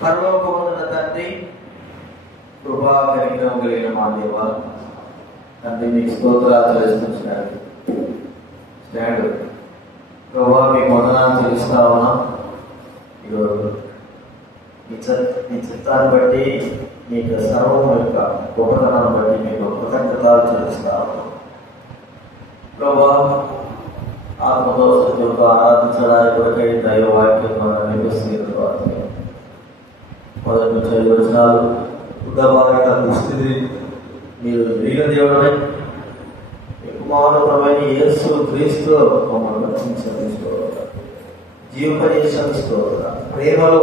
పరలోకమందున తండ్రి, కృపా కలిగిన మా దేవ తండ్రి, మీకు స్తోత్రాలు చెల్లిస్తున్నాడు. స్టాండ్ ప్రభా, మీకు వందనాలు చెల్లిస్తా ఉన్నాం. ఈరోజు మీ చిత్తాన్ని బట్టి, మీకు సర్వం యొక్క గొప్పతనాన్ని బట్టి మీకు కృతజ్ఞతలు చెల్లిస్తా ఉన్నాం. ప్రభా, ఆత్మతో సత్యంతో ఆరాధించడానికి కొరకై దైవవాక్యం ద్వారా నిర్వహిస్తుంది. మొదటి నుంచి 5 వచనాలు ఉద్దవారిక దుస్థితి మీరు ఎరిగిన దేవుడై మీ కుమారుడు ప్రభువైన యేసు క్రీస్తు మమ్మల్ని రక్షించవచ్చు, జీవపరిశీలిస్తూ ప్రేమలో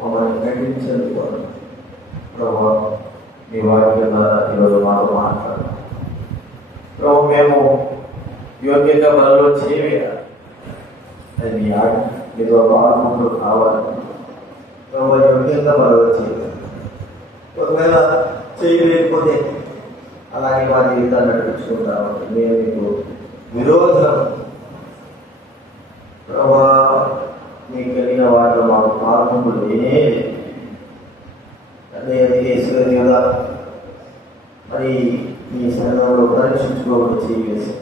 మమ్మల్ని ఖండించండి. ప్రభు, మీ వాక్యం ద్వారా ఈరోజు మాతో మాట్లాడారు. ప్రభు, మేము యోగ్యంగా బలలో చేయవేయాలి, అది మీ ఆజ్ఞ. మీరు బాగుంటూ కావాలి ప్రభు, యోగ్యంగా బలలో చేయాలి. ఒకవేళ చేయలేకపోతే అలాగే మా జీవితాన్ని నడిపించుకుంటాము. మేము మీకు విరోధం ప్రభా, మీకు కలిగిన వాటిలో మాకు పాల్గొంపు లేనే కదా. మరి ఈ సమయంలో పరీక్షించుకోవడం చేయవేసి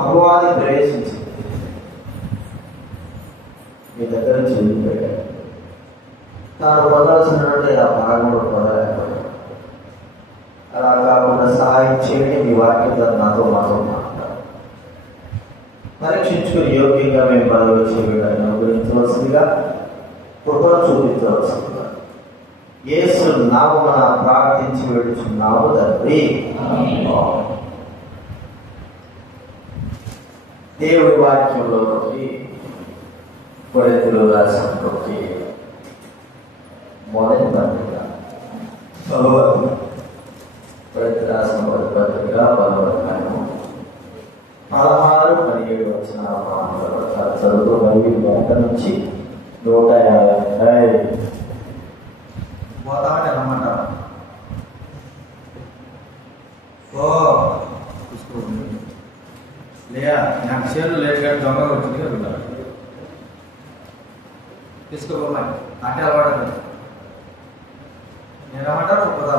అపవాది ప్రవేశించి మీ దగ్గర నుంచి వెళ్ళిపోయాడు. తాను పొందాల్సినటువంటి ఆ భాగంలో పొందలేకపోయాడు. అలా కాకుండా సహాయం చేయండి. మీ వాక్యం నాతో మాతో మాట్లాడారు. పరీక్షించుకుని యోగ్యంగా మేము పనులు చేయడానికి అనుగ్రహించవలసిందిగా, కృపను చూపించవలసిందిగా యేసు నామమున ప్రార్థించి వేడుచున్నాము తండ్రి. దేవుడి వాక్యంలో కొరింథీయులు రాసినటువంటి మొదటి పత్రిక కొరింథీయులు రాసిన మొదటి పత్రిక 10వ అధ్యాయము 16-17 వచనాలు చదువు. బైబిల్ గంట నుంచి 150 పోతామని అనమాట. లేదా నాకు చేతులు లేదు కానీ దొంగ వచ్చింది కదా తీసుకోబోమాయి అంటే అలవాడదు. నేనేమంటాను పోదా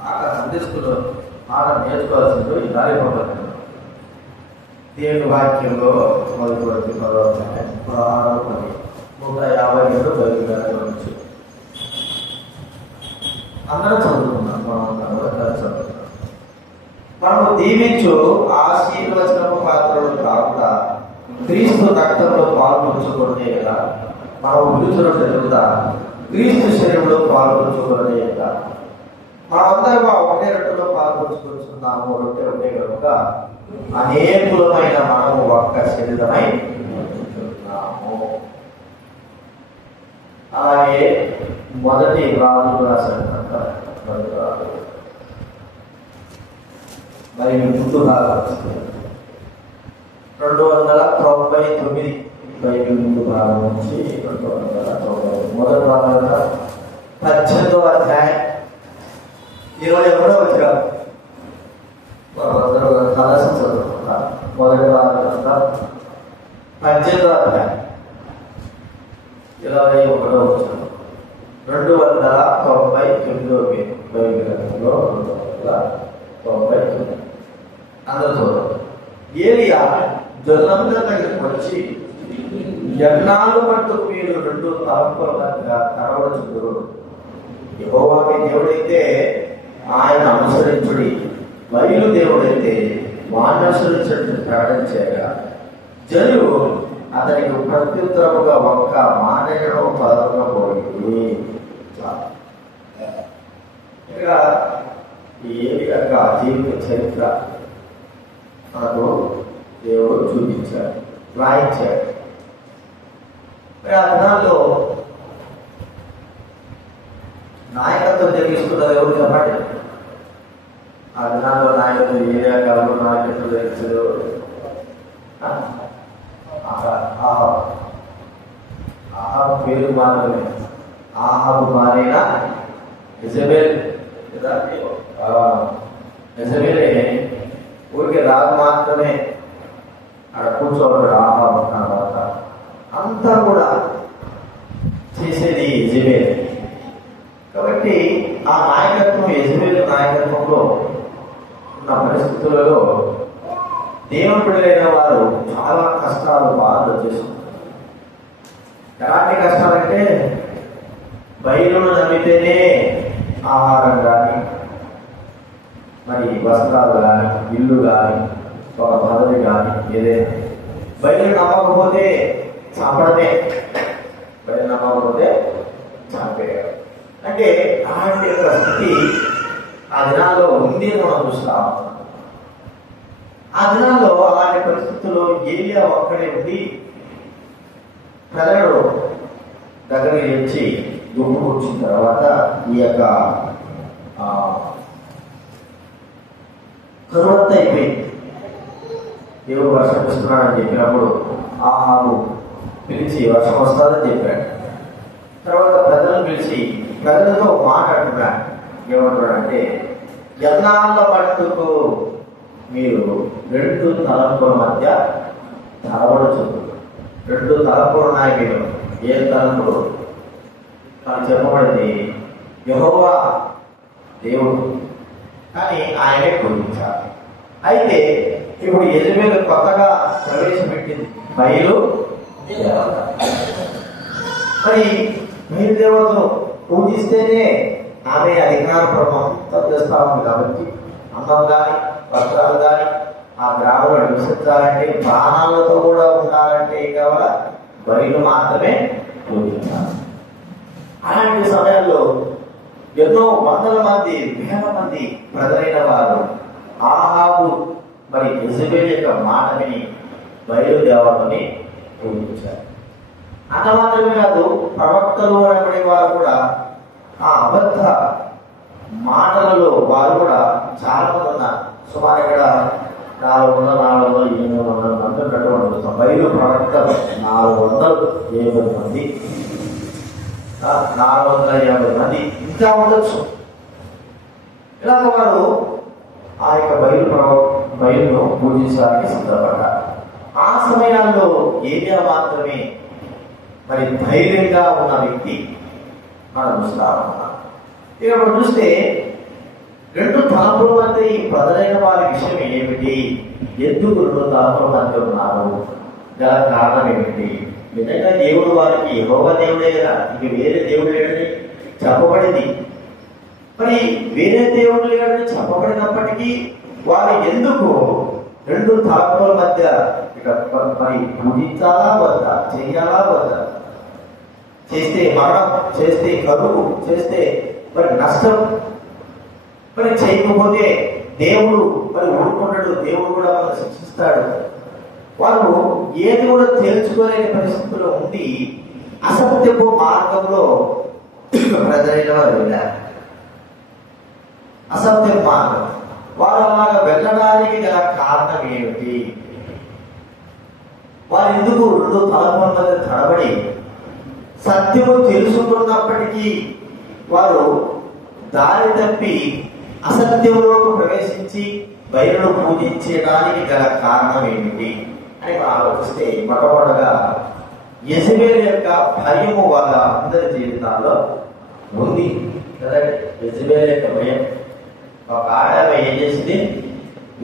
బాగా సండే స్కూల్లో మాట నేర్చుకోవాల్సిందో ఈ దారిపోతాను. దేవుని వాక్యంలో మొదటి 152 బయలుదేరవచ్చు. అందరూ చదువుకున్నాం. మనము దీవించు ఆశీర్వచనము పాత్రలు కాకుండా క్రీస్తు రక్తంలో పాల్పంచుకునే కదా. మనం విడుదల జరుగుతా క్రీస్తు శరీరంలో పాల్పంచుకునే కదా. మనమందరం ఒకటే రొట్టెలో పాల్పంచుకుంటున్నాము. రొట్టె ఒకటే కనుక అనేకులమైన మనము ఒక్క శరీరమై ఉంటున్నాము. అలాగే మొదటి రాజులు రాశారు మరి ముందు భాగం 299 బైబిల్ ముందు భాగం నుంచి 290 మొదటి భాగం 18వ అధ్యాయం 21వ వచనం కలసి చదువుకుంటా. మొదటి భాగం 18వ అధ్యాయం 21వ వచనం 299 బైబిల్ గ్రంథంలో 299 అందరూ చూడండి. ఏలియా జొన్నంతా దగ్గరికి వచ్చి యజ్ఞాలు మట్టుకు మీరు 2 తలంపులుగా కనబడుచుందరు. యెహోవా మీ దేవుడైతే ఆయన అనుసరించుడి, బయలు దేవుడైతే వాణ్ణి అనుసరించడం ప్రకటన చేయగా జనులు అతనికి ప్రత్యుత్తరముగా ఒక్క మానేయడం పదకపోయింది. ఇక ఏలియా జీవిత చరిత్ర మనకు దేవుడు చూపించాడు, రాయించాడు. మరి ఆ దినాల్లో నాయకత్వం జరిగిస్తున్నది ఎవరు చెప్పండి? ఆ దినాల్లో నాయకత్వం ఏరియా కాదు, నాయకత్వం జరిగించదు. ఆహాబు పేరు మాత్రమే, ఆహాబు భార్య యెజబెల్. యెజబెలే ఊరికి రాజు మాత్రమే. అక్కడ కూర్చోబెట్టాడు ఆహాబు తర్వాత. అంతా కూడా చేసేది యెజబెల్. కాబట్టి ఆ నాయకత్వం, యెజబెల్ నాయకత్వంలో ఉన్న పరిస్థితులలో దేవుని బిడ్డలైన వారు చాలా కష్టాలు, బాధలు చేసుకుంటారు. ఎలాంటి కష్టాలంటే బయలును నమ్మితేనే ఆహారం కానీ, మరి వస్త్రాలు కానీ, ఇల్లు కానీ, ఒక పదవి కానీ, ఏదైనా బయలు నమ్మకపోతే చంపడమే, బయలు నమ్మకపోతే చంపేయడం. అంటే అలాంటి యొక్క స్థితి ఆ దినాల్లో ఉంది అని మనం చూస్తా ఉన్నాం. ఆ దినాల్లో అలాంటి పరిస్థితుల్లో ఏలియా ఒక్కడే ఉండి ప్రజలు దగ్గరికి వచ్చి గుంపు కూర్చున్న తర్వాత ఈ యొక్క కరువంతా అయిపోయింది. దేవుడు వర్షం ఇస్తున్నాడని చెప్పినప్పుడు ఆహాబు పిలిచి వర్షం వస్తుందని చెప్పాడు. తర్వాత ప్రజలను పిలిచి ప్రజలతో మాట్లాడుతున్నాడు. ఏమంటాడంటే, ఎన్నాళ్ళ మట్టుకు మీరు రెండు తలంపుల మధ్య తలబడుచున్నారు. రెండు తలంపులు ఉన్నాయి మీరు. ఏ తలంపులు? తను చెప్పబడింది యెహోవా దేవుడు, కానీ ఆయనే పూజించాలి. అయితే ఇప్పుడు యెజబెల్ కొత్తగా ప్రవేశపెట్టింది బయలు దేవత. మరి బయలు దేవతను పూజిస్తేనే ఆమె అధికార ప్రభావంతో చేస్తా ఉంది. కాబట్టి అన్నం కానీ, వస్త్రాలు కానీ, ఆ గ్రామంలో నివసించాలంటే, ప్రాణాలతో కూడా ఉండాలంటే ఏం కావాలా? బయలు మాత్రమే పూజించాలి. అలాంటి సమయాల్లో ఎన్నో వందల మంది, వేల మంది ప్రజలైన వారు ఆహాబు మరి యెజబెల్ యొక్క మాట విని బయలుదేవతని పూజించారు. అంత మాత్రమే కాదు, ప్రవక్తలు అనబడే వారు కూడా ఆ అబద్ధ మాటలలో వారు కూడా చాలా మంది ఉన్నారు. సుమారు ఇక్కడ 400, 800 మంది ఉన్నటువంటి బయలు ప్రవక్తలు 450 మంది, 450 మంది ఇంకా ఉండొచ్చు. ఇలాగ వారు ఆ యొక్క బయలును పూజించడానికి సిద్ధపడ్డారు. ఆ సమయాల్లో ఏలియా మాత్రమే మరి ధైర్యంగా ఉన్న వ్యక్తి మనం చూస్తా ఉన్నాం. ఇక మనం చూస్తే రెండు తలంపుల మధ్య ఈ ప్రజలైన వారి విషయం ఏమిటి? ఎందుకు రెండు తలంపుల మధ్య ఉన్నారు? గల కారణం ఏమిటి? నిజంగా దేవుడు వారికి యెహోవా దేవుడే కదా, ఇక వేరే దేవుడు లేడని చెప్పబడింది. మరి వేరే దేవుడు లేడని చెప్పబడినప్పటికీ వారు ఎందుకు రెండు తలంపుల మధ్య ఇక మరి పూజించాలా వద్దా, చెయ్యాలా వద్దా, చేస్తే మరణం, చేస్తే కరువు, చేస్తే మరి నష్టం, మరి చేయకపోతే దేవుడు మరి ఊరుకుంటాడు, దేవుడు కూడా మనం శిక్షిస్తాడు. వారు ఏది కూడా తేల్చుకోలేని పరిస్థితుల్లో ఉండి అసత్యపు మార్గంలో ప్రజలైన వారు వెళ్ళారు. అసత్య మార్గం వారు అలాగా వెళ్ళడానికి గల కారణం ఏమిటి? వారు ఎందుకు రెండు తలంపుల మధ్య తడబడి సత్యము తెలుసుకున్నప్పటికీ వారు దారి తప్పి అసత్యంలోకి ప్రవేశించి బయలును పూజించడానికి గల కారణం ఏమిటి అని ఆలోచిస్తే, మొట్టమొదటిగా యెజబెల్ యొక్క భయము వాళ్ళ అందరి జీవితాల్లో ఉంది కదండి. యెజబెల్ యొక్క భయం. ఒక ఆడవ ఏం చేసింది?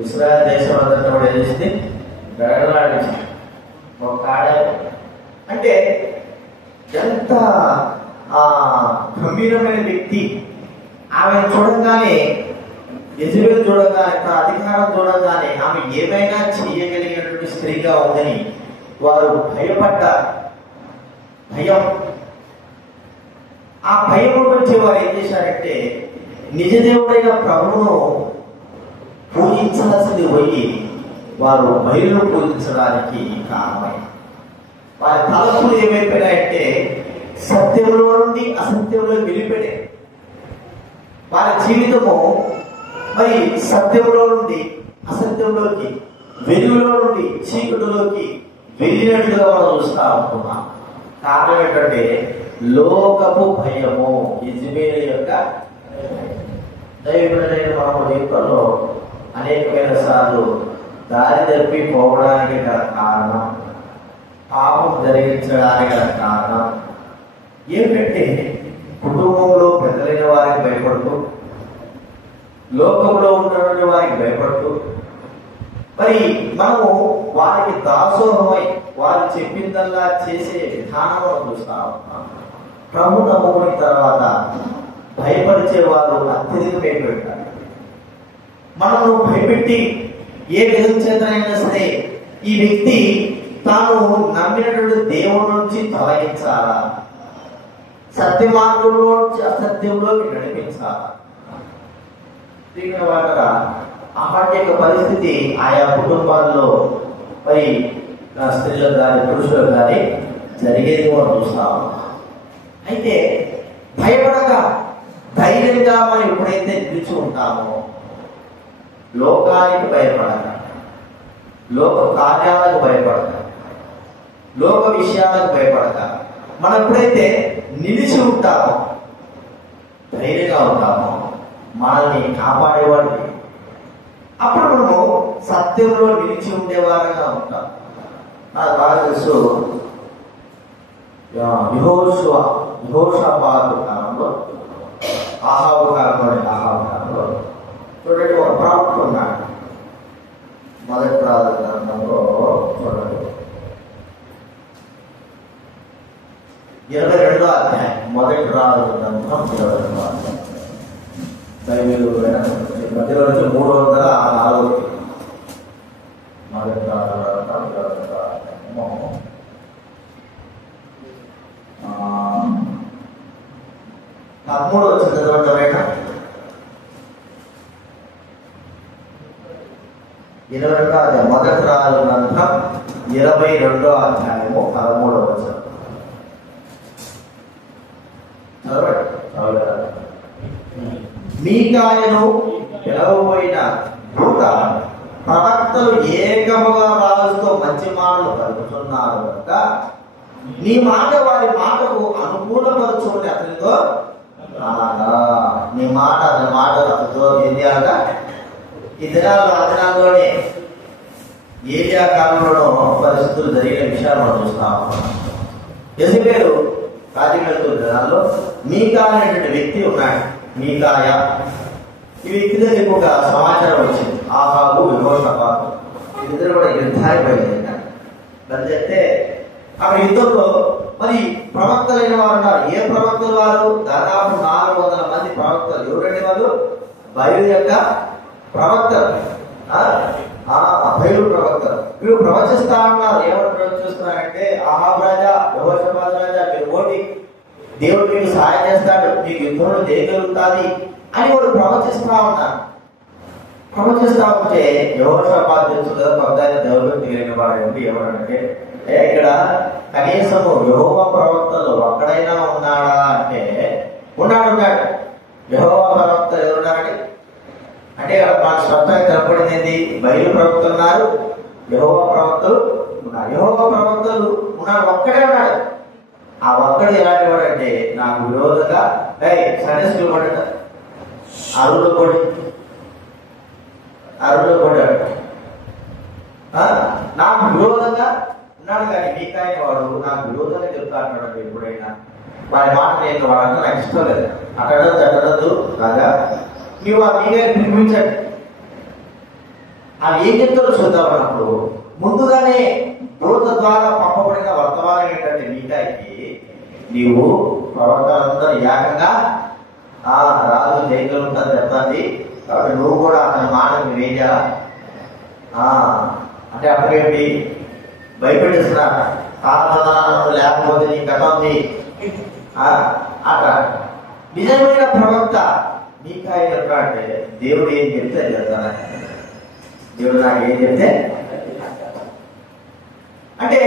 ఇశ్రాయేలు దేశం అంతా కూడా ఏం చేసింది? గడగడలాడించింది. ఒక ఆడవ అంటే ఎంత గంభీరమైన వ్యక్తి. ఆమె చూడగానే, యెజబెల్ చూడగానే, తన అధికారం చూడగానే ఆమె ఏమైనా చేయగలిగినటువంటి స్త్రీగా ఉందని వారు భయపడ్డారు. భయం. ఆ భయం గురించి వారు ఏం చేశారంటే, నిజదేవుడైన ప్రభువును పూజించాల్సింది పోయి వారు బయలును పూజించడానికి కారణమైంది. వారి తలపులు ఏమైపోయినాయంటే సత్యంలో నుండి అసత్యంలో వెళ్ళిపోయాయి. వారి జీవితము మరి సత్యంలో నుండి అసత్యంలోకి, వెలుగులో నుండి చీకటిలోకి వెళ్ళినట్టుగా మనం చూస్తా ఉంటున్నాం. కారణం ఏంటంటే లోకపు భయము. యెజబెల్ యొక్క దైవమైన మనము జీవితంలో అనేకమైన సార్లు దారి తప్పి పోవడానికి గల కారణం, పాపం జరిగించడానికి గల కారణం ఏమిటంటే కుటుంబంలో పెద్దలైన వారికి భయపడుతూ, లోకంలో ఉన్నటువంటి వారికి భయపడుతూ, మరి మనము వారికి దాసోహమై వారు చెప్పిందల్లా చేసే విధానం చూస్తా ఉన్నాం. ప్రభు నమ్ముకున్న తర్వాత భయపరిచే వారు అత్యధిక భయపెట్టారు. మనము భయపెట్టి ఏ విధం చేతనైనా సరే ఈ వ్యక్తి తాను నమ్మినటువంటి దేవుడి నుంచి తొలగించాలా, సత్య మార్గంలో నుంచి అసత్యంలోకి నడిపించాలా. దీని వల్ల అపట్యక పరిస్థితి ఆయా కుటుంబాల్లో మరి స్త్రీలకు కానీ పురుషులకు కానీ జరిగేది మనం చూస్తాము. అయితే భయపడక ధైర్యంగా మనం ఎప్పుడైతే నిలిచి ఉంటామో, లోకానికి భయపడక, లోక కార్యాలకు భయపడక, లోక విషయాలకు భయపడక మనం ఎప్పుడైతే నిలిచి ఉంటామో, ధైర్యంగా ఉంటామో, మనల్ని కాపాడేవాడు అప్పుడు మనము సత్యంలో నిలిచి ఉండేవారుగా ఉంటాం. నాకు బాగా తెలుసు, యెహోషాపాతు కాలంలో, ఆహాబు కాలంలో చూడండి ఒక ప్రవక్త ఉన్నాడు. మొదటి రాజు గ్రంథంలో చూడండి 22వ అధ్యాయం, మొదటి రాజు గ్రంథం 22వ అధ్యాయం. బైబిల్ మధ్యలో వచ్చి 304 మొదటి రాజు గ్రంథం 22వ అధ్యాయము 13 వచ్చింది చదవండి. 22వ అధ్యాయం, మొదటి రాజు గ్రంథం 22వ అధ్యాయము 13వ వచనం చదవండి. మీకాయను పిలవబోయిన దూత ప్రవక్తలు ఏకముగా రాజుతో మంచి మాటలు కలుపుతున్నారు కనుక నీ మాట వారి మాటకు అనుకూలపరచుకుని అతనితో నీ మాట అతని మాట అతనితో ఏం చేయాలట. ఈ దినాల్లోనే ఏరియా కాలంలోనూ పరిస్థితులు జరిగిన విషయాలు మనం చూస్తాము. యెజబెలు రాజ్యం వెళ్తున్న దినాల్లో మీకా అనేటువంటి వ్యక్తి ఉన్నాడు. మీకాయ ఈ వ్యక్తి దగ్గరికి ఒక సమాచారం వచ్చింది. ఆహాబు యెహోషాపాతు ఇద్దరు కూడా యుద్ధానికి బయలుదేరారు. బయలుదేరితే అక్కడ యుద్ధంలో మరి ప్రవక్తలైన వారు ఉన్నారు. ఏ ప్రవక్తలు వారు? దాదాపు 400 మంది ప్రవక్తలు. ఎవరండి వాళ్ళు? బయలు యొక్క ప్రవక్తలు, బయలు ప్రవక్తలు. వీళ్ళు ప్రవచిస్తా ఉన్నారు. ఏమని ప్రవచిస్తున్నారంటే, ఆహాబు రాజా, యెహోషాపాతు రాజా, మీరు ఓటి దేవుడు మీకు సహాయం చేస్తాడు, మీకు యుద్ధంలో చేయగలుగుతాది అని వాడు ప్రవచిస్తా ఉన్నారు. ప్రవచిస్తా ఉంటే యెహోషాపాతు తెలుసుగా పద్దాన్ని దేవుడికి తిరిగిన వాడు ఏమనంటే, ఇక్కడ కనీసము యెహోవా ప్రవక్తలు ఒక్కడైనా ఉన్నాడా అంటే ఉన్నాడు. యెహోవా ప్రవక్తలు ఎవరున్నారండి అంటే మన స్వతంగా కనపడింది. బయలు ప్రవక్తలు ఉన్నారు, యెహోవా ప్రవక్తలు ఉన్నారు. యెహోవా ప్రవక్తలు ఉన్నాడు, ఒక్కడే ఉన్నాడు. ఆ ఒక్కడు ఎలాంటి వాడు అంటే నాకు విరోధంగా సండే స్కూల్ పడ్డ అరువులో కూడా నాకు విరోధంగా ఉన్నాడు. కానీ మీకాయన వాడు నాకు విరోధంగా చెప్తా అంటాడు. ఎప్పుడైనా వాడి మాట నేను వాడంటే నాకు ఇష్టం లేదు. అక్కడద్దు కాగా నీవు ఆ మీకాయని పిలిపించండి. అది ఏం చెప్తారో చూద్దాం. అన్నప్పుడు ముందుగానే దూత ద్వారా పంపబడిన వర్తమానం ఏంటంటే, మీకాయకి నీవు ప్రవక్తలందరూ ఏకంగా రాజు చేయగలుగుతాను చెప్తాంది కాబట్టి నువ్వు కూడా అతని మాటకు వేయా అంటే అప్పుడేంటి భయపెట్టిస్తున్నా తాను లేకపోతే నీ కథ ఉంది అట్లా. నిజమైన ప్రవక్త మీకాయ అంటే దేవుడు ఏం చెప్తే చెప్తాను, దేవుడు నాకు ఏం చెప్తే అంటే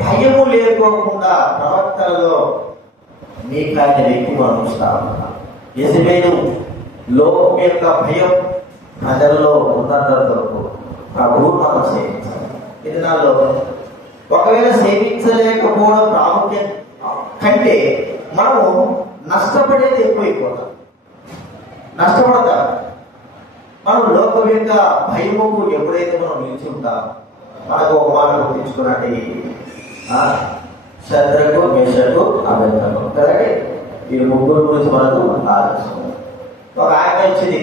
భయము లేకోకుండా ప్రవక్తలలో మీకాయ వ్యక్తి మనం చూస్తా ఉన్నాం. యెజబెలు లోకం యొక్క భయం ప్రజల్లో ఉన్నంత వరకు ప్రభువు మనం సేవించాలి. ఈ దినాల్లో ఒకవేళ సేవించలేకపోవడం ప్రాముఖ్యం కంటే మనము నష్టపడేది ఎక్కువైపోతాం. నష్టపడతాం. మనం లోకం యొక్క భయముకు ఎప్పుడైతే మనం నిలిచి ఉంటాం, మనకు ఒక మాట గుర్తించుకున్నట్టు శత్రుకు మేషకు అబద్ధకు కదండి. ఈ ముగ్గురు గురించి మనకు ఆలోచించుకున్నాం. ఒక ఆయన వచ్చింది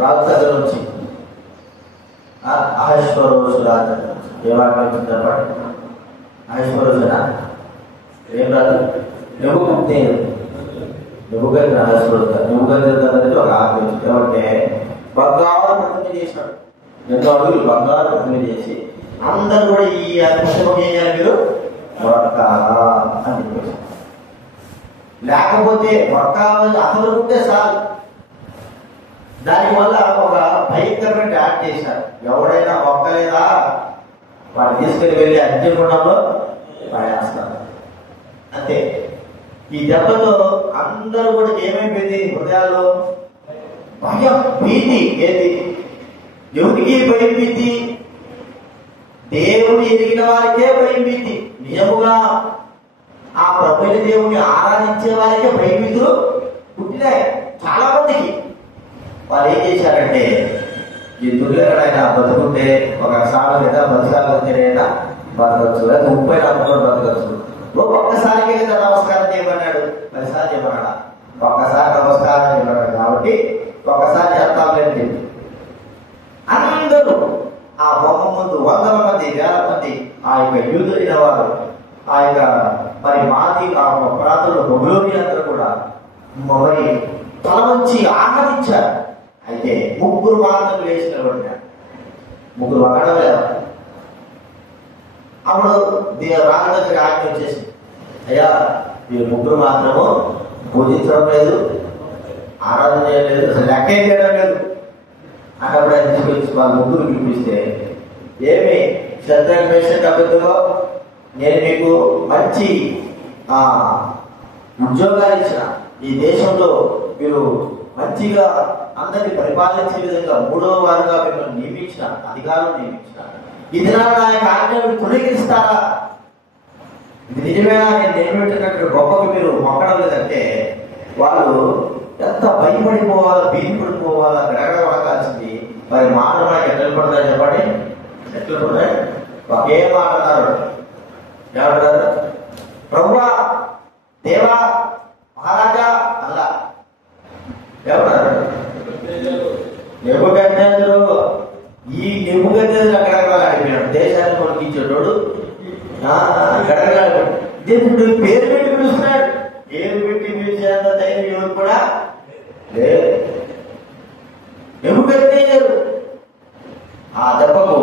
రాజు దగ్గర నుంచి, అహశ్వరోషు రాజు. ఏమాట వచ్చింది చెప్పండి. అహశ్వరోషునా ఏం రాదు, నెబుకద్నెజరు అహశ్వరోషు ఒక ఆజ్ఞ వచ్చింది. ఏమంటే బంగారు ప్రతిమ చేశాడు. 2 అడుగులు బంగారు ప్రతిమ చేసి అందరూ కూడా ఈ పుస్తకం ఏం చేయాలి, మీరు మొరకాలా అని చెప్పేసి. లేకపోతే మొరకాలని అసలు ఉంటే చాలు. దానివల్ల ఒక భయంకరమైన యాడ్ చేశారు. ఎవడైనా మొక్కలేదా వాడు తీసుకుని వెళ్ళి అగ్నిగుండంలో పడేస్తారు అంతే. ఈ దెబ్బతో అందరూ కూడా ఏమైపోయింది, హృదయాల్లో భయం, భీతి. ఏది దేవునికి భయం, భీతి? దేవుని ఎదిగిన వారికే భయం, భీతి. నిజముగా ఆ ప్రభుని దేవుని ఆరాధించే వారికే భయం, భీతులు పుట్టినాయి చాలా మందికి. వాళ్ళు ఏం చేశారంటే, ఈ దుర్లకడైనా బతుకుంటే ఒక సామెత, 10 సార్లు అయినా బతకచ్చు, లేదా 30 నమ్ముకొని బతకచ్చు. ఒక్కసారికే కదా నమస్కారం చేయమన్నాడు, 10 సార్లు చేయమన్నాడా? ఒక్కసారి నమస్కారం చేయమన్నాడు కాబట్టి ఒక్కసారి చేస్తాంలేండి. అందరూ ఆ బొమ్మ ముందు 100 మంది 1000 మంది ఆ యొక్క యూదులైన వారు, ఆ యొక్క మరి మాది ఆ ప్రాంతంలో బబులోని అందరూ కూడా మరి తల నుంచి ఆహ్వానించారు. అయితే 3 మాత్రం లేచి నిలబడినారు. 3 వంగడం లేదు. అప్పుడు రాజు దగ్గర ఆజ్ఞ వచ్చేసి, అయ్యా మీరు 3 మాత్రము పూజించడం లేదు, ఆరాధన చేయలేదు, అసలు లెక్కే చేయడం లేదు అన్నప్పుడు ఆయన తీసుకొచ్చి వాళ్ళు 3 పిలిపిస్తే, ఏమి శత్రుఘ్న మేషకు అబద్ధంలో నేను మీకు మంచి ఉద్యోగాలు ఇచ్చిన, ఈ దేశంలో మీరు మంచిగా అందరినీ పరిపాలించే విధంగా 3వ వారుగా మిమ్మల్ని నియమించిన, అధికారులు నియమించిన, ఇది నా యొక్క ఆజ్ఞను తొలగిస్తారా? ఇది నిజమేనా? నేను నిలబెట్టినట్టు గొప్పగా మీరు మొక్కడం లేదంటే వాళ్ళు ఎంత భయపడిపోవాలా, భీతిపడిపోవాలా, గడగడ వడకాల్సింది. మరి మాట మనకి ఎట్లా పడతాయి చెప్పండి, ఎట్లా పడతాయి? ఒకే మాట అన్నారు. ఏమంటారు? ప్రభువా, దేవా, మహారాజా అలా ఏమన్నారు? నెబుకద్నెజరు. ఈ నెబుకద్నెజరు గడగడలాడిపోయాడు. దేశాన్ని కొనికించేటోడు గడగడాడు. దేవుడు పేరు పెట్టి పిలుస్తున్నాడు. పేరు పెట్టి పిలిచేంత ధైర్యం ఎవరు కూడా లేదు. నెబుకద్నెజరు ఆ దెబ్బకు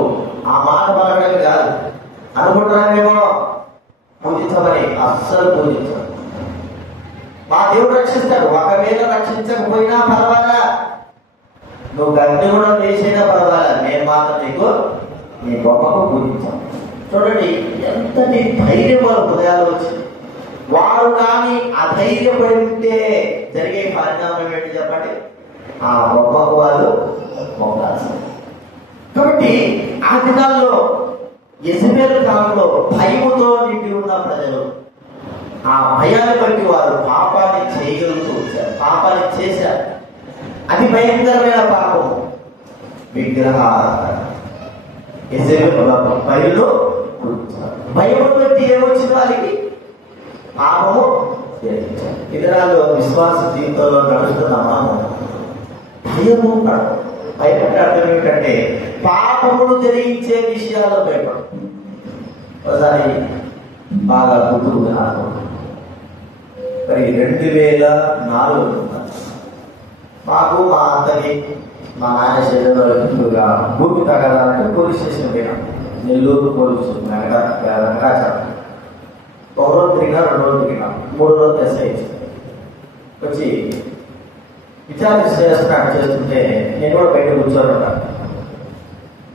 ఆ మాట పలకడం కాదు అనుకుంటున్నామేమో, పూజించమని అస్సలు పూజించాలి. మా దేవుడు రక్షిస్తాడు. ఒకవేళ రక్షించకపోయినా పర్వాలా, నువ్వు గడ్డి కూడా చేసినా పర్వాలా, నేను మాత్రం నీకు నీ గొప్పకు పూజించాను. చూడండి ఎంతటి ధైర్యం వారు హృదయాలు వచ్చింది. వారు కానీ అధైర్యపడి ఉంటే జరిగే పరిణామం ఏంటి చెప్పండి? ఆ గొప్పకు వాళ్ళు మొక్కాల్సింది. కాబట్టి ఆ దినాల్లో యెజబెలు కాలంలో భయముతో నిండి ఉన్న ప్రజలు ఆ భయాన్ని బట్టి వారు పాపాన్ని చేయగలుగుతూ వచ్చారు, పాపాన్ని చేశారు. అది భయంకరమైన పాపం. విగ్రహ బయలు భయం బట్టి ఏమొచ్చింది వారికి? పాపము. ఇతరాలు విశ్వాస జీవితంలో నడుస్తున్నామా? భయము పడదు. భయపడే అర్థం ఏమిటంటే పాపమును జరిగించే విషయాల్లో భయపడదు. ఒకసారి బాగా గుర్తుకు మరి 2004 మాకు మా అంతకి మా నాయన శరీరంలో భూమి తగలాలంటే పోలీస్ స్టేషన్ పోయినాం. Nellore police station Venkatachalam. 1 రోజు తిరిగినా, 2 రోజులు తిరిగినా, 3 రోజులు ఎస్ఐ వచ్చి విచారణ చేస్తుంటే నేను కూడా బయట కూర్చొని ఉంటాను.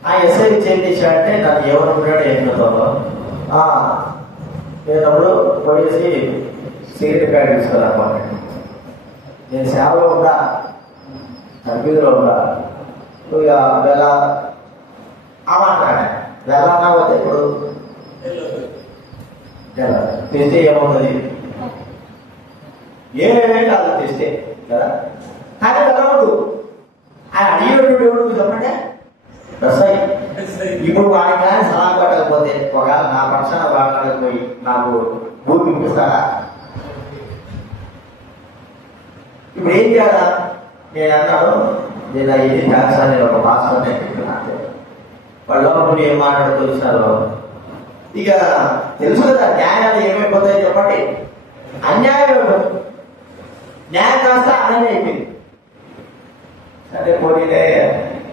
ఆ ఎస్ఐ చేంజ్ చేశాడంటే నాకు ఏమనుకున్నాడు ఏంటో నేనప్పుడు పోయేసి సిగరెట్ ప్యాకెట్ తీసుకురామాట. నేను సేవలో ఉందా, కంప్యూటర్లో ఉందా, నువ్వు ఇక వెళ్ళా అమ్మాడు వెళ్ళానా పోతే ఇప్పుడు తెస్తే ఏమవుతుంది? ఏమేమి కాదు తెస్తే కదా. కానీ వెళ్ళవద్దు. ఆయన అడిగిన భయపెట్టు ఎవడు చెప్పండి రసాయి. ఇప్పుడు వాడి కానీ సలహా పట్టకపోతే ఒకవేళ నా పక్షాన వాడకపోయి నాకు భూమి ఇప్పిస్తారా? ఇప్పుడు ఏం చేయాలా? నేను అన్నాడు, నేను ఇది ట్యాక్స్ అని ఒక మాస్టర్ చెప్పినాను. వాళ్ళు ఏం మాట్లాడుతూ ఇస్తారో ఇక తెలుసు కదా, న్యాయాలు ఏమైపోతాయో చెప్పండి. అన్యాయం అయిపోతుంది, న్యాయం కాస్త అన్యాయం అయిపోయింది. సరే పోటీలే,